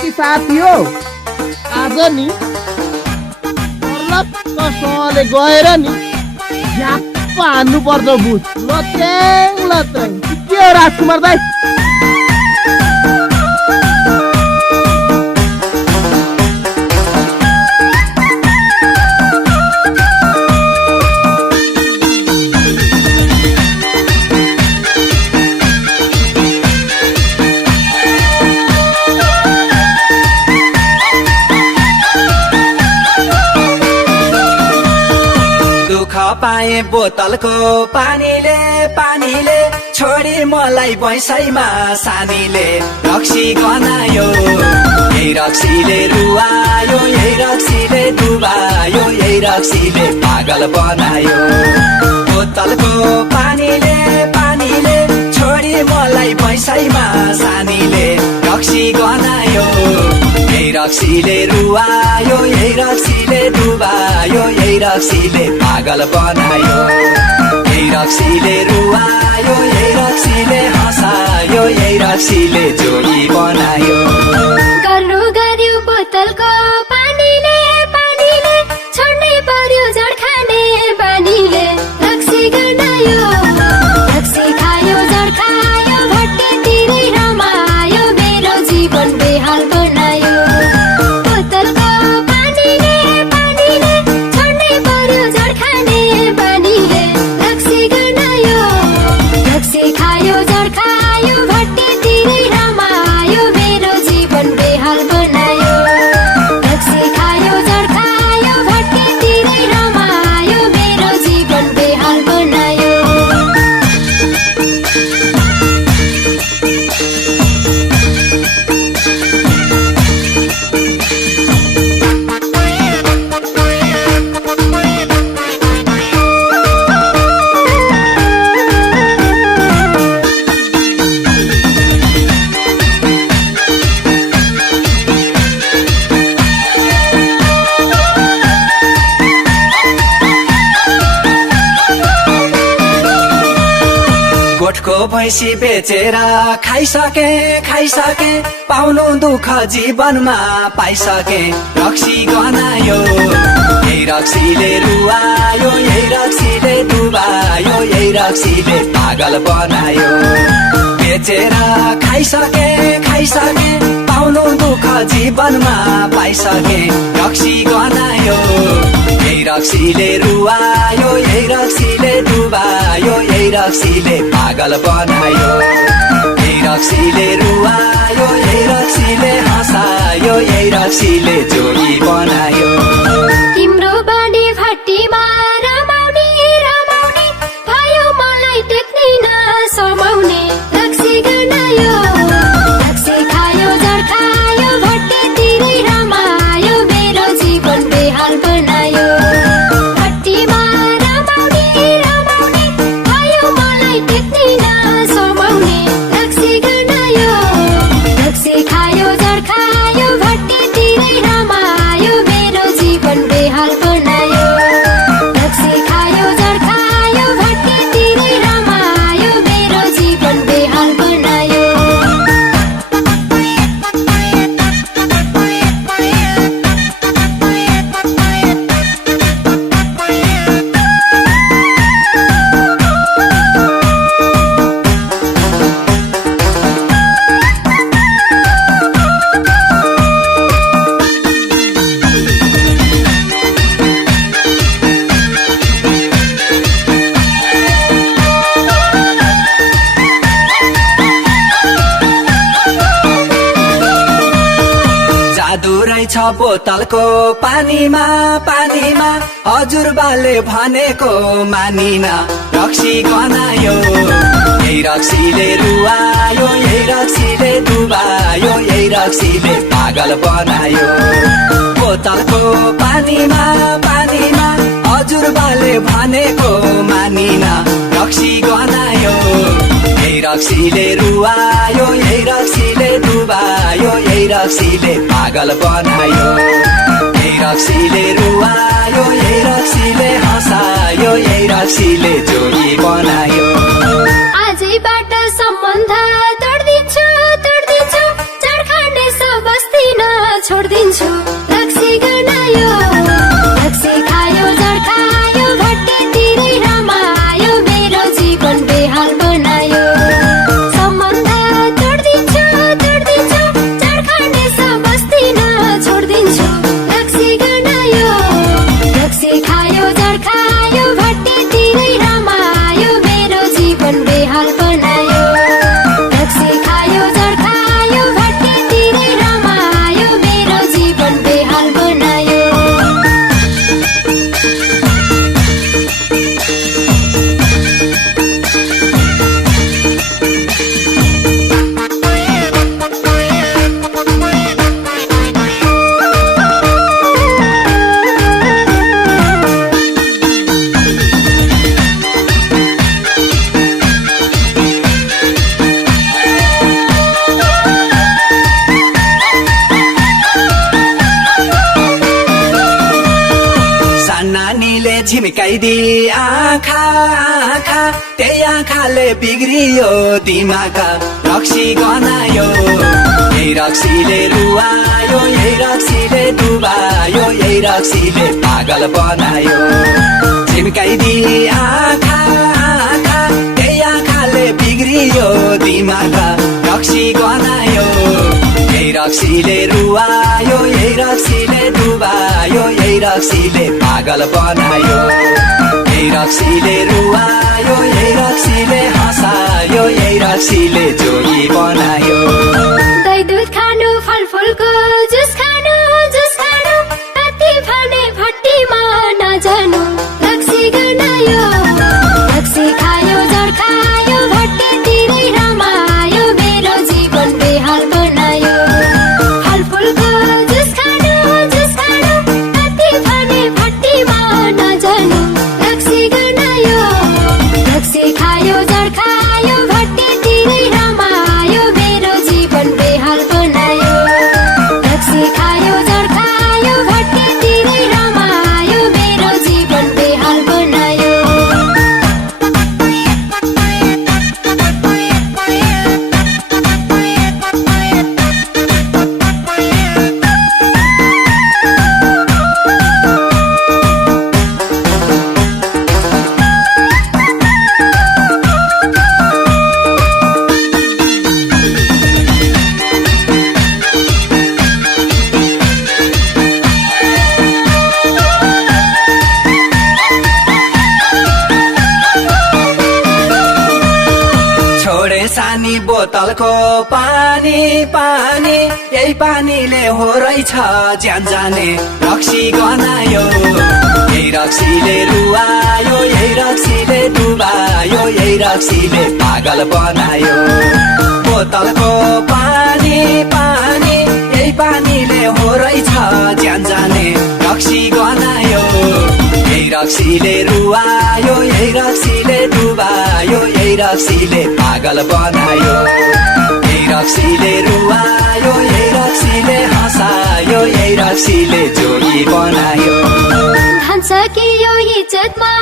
कि साथी हो आज नि कसले गएर नि झ्याप्प हान्नु पर्छ बुझ लत्याङ लत्याङ के हो राजकुमार दाइ पाए बोतलको पानीले छोडी मलाई बैसाइमा सानीले रक्सी गनायो यही रक्सीले रुवायो यही रक्सीले डुबायो यही रक्सीले पागल बनायो बोतलको पानीले छोडी मलाई बैसाइमा सानीले रक्सी गनायो यही रक्सीले रुवायो यही रक्सीले डुबायो यही रक्सीले पागल बनायो यही रक्सीले रुवायो यही रक्सीले हँसायो यही रक्सीले जोगी बनायो गर्नु गर्यो बोतलको पानीले छोड्नै पर्यो जड खाने बानीले रक्सी गनायो रक्सी खायो जड खायो भट्टीतिरै रमायो मेरो जीवन बेहाल बनायो बोतलको पानीले छोड्नै पर्यो जड खाने बानीले रक्सी गनायो रक्सी खायो जड खायो भट्टीतिरै रमायो मेरो जीवन बेहाल बनायो रक्सी खायो जड खायो भट्टीतिरै रमायो मेरो जीवन बेहाल बनायो गोठको भैँसी बेचेर खाइसके पाउनु दुःख जीवनमा पाइसके रक्सी गनायो यही रक्सीले रुवायो यही रक्सीले डुबायो यही रक्सीले पागल बनायो बेचेर खाइसके पाउनु दुःख जीवनमा पाइसके रक्सी गनायो यही रक्सीले रुवायो यही रक्सीले डुबायो यही रक्सीले पागल बनायो यही रक्सीले रुवायो यही रक्सीले हँसायो यही रक्सीले जोगी बनायो तिम्रो बानी भट्टीमा रमाउने भयो मलाई देख्नै नसमाउने रक्सी गनायो रक्सी खायो जड खायो भट्टीतिरै रमायो मेरो जीवन बेहाल बनायो भट्टीमा रमाउने भयो मलाई देख्नै नसमाउने रक्सी गनायो रक्सी खायो जड खायो भट्टीतिरै रमायो मेरो जीवन बेहाल बनायो रक्सी खायो जड खायो भट्टीतिरै रमायो मेरो जीवन बेहाल बनायो जादु रहेछ बोतलको पानीमा हजुरबाले भनेको मानिन रक्सी गनायो यही रक्सीले रुवायो यही रक्सीले डुबायो यही रक्सीले पागल बनायो बोतलको पानीमा हजुरबाले भनेको मानिन रक्सी गनायो यही रक्सीले रुवायो यही रक्सीले डुबायो यही रक्सीले पागल बनायो यही रक्सीले रुवायो यही रक्सीले हँसायो यही रक्सीले जोगी बनायो आजैबाट सम्बन्ध तोड्दिन्छु जड खाने सब झिम्काइदी आँखा आँखा त्यही आँखाले बिग्रियो दिमाग रक्सी गनायो यही रक्सीले रुवायो यही रक्सीले डुबायो यही रक्सीले पागल बनायो झिम्काइदी आँखा आँखा त्यही आँखाले बिग्रियो दिमाग रक्सी गनायो यही रक्सीले रुवायो यही रक्सीले डुबायो यही रक्सीले पागल बनायो यही रक्सीले रुवायो यही रक्सीले हँसायो यही रक्सीले जोगी बनायो दही दुध खानु फलफुलको जुस खानु कति भने भट्टीमा नजानु रक्सी गनायो रक्सी खायो जड खायो भट्टीतिरै रमायो मेरो जीवन बेहाल बनायो फलफुलको जुस खानु कति भने भट्टीमा नजानु रक्सी गनायो रक्सी खायो जड खायो भट्टीतिरै रमायो मेरो जीवन बेहाल बनायो रक्सी खायो जड खायो भट्टीतिरै रमायो मेरो जीवन बेहाल बनायो छोडे सानी बोतलको पानी पानी यही पानीले हो रहेछ ज्यान जाने रक्सी गनायो यही रक्सीले रुवायो यही रक्सीले डुबायो यही रक्सीले पागल बनायो बोतलको पानी पानी यही पानीले हो रहेछ ज्यान जाने रक्सी गनायो यही रक्सीले रुवायो यही रक्सीले डुबायो यही रक्सीले पागल बनायो यही रक्सीले रुवायो यही रक्सीले हँसायो यही रक्सीले जोगी बनायो धन सकियो इज्जतमा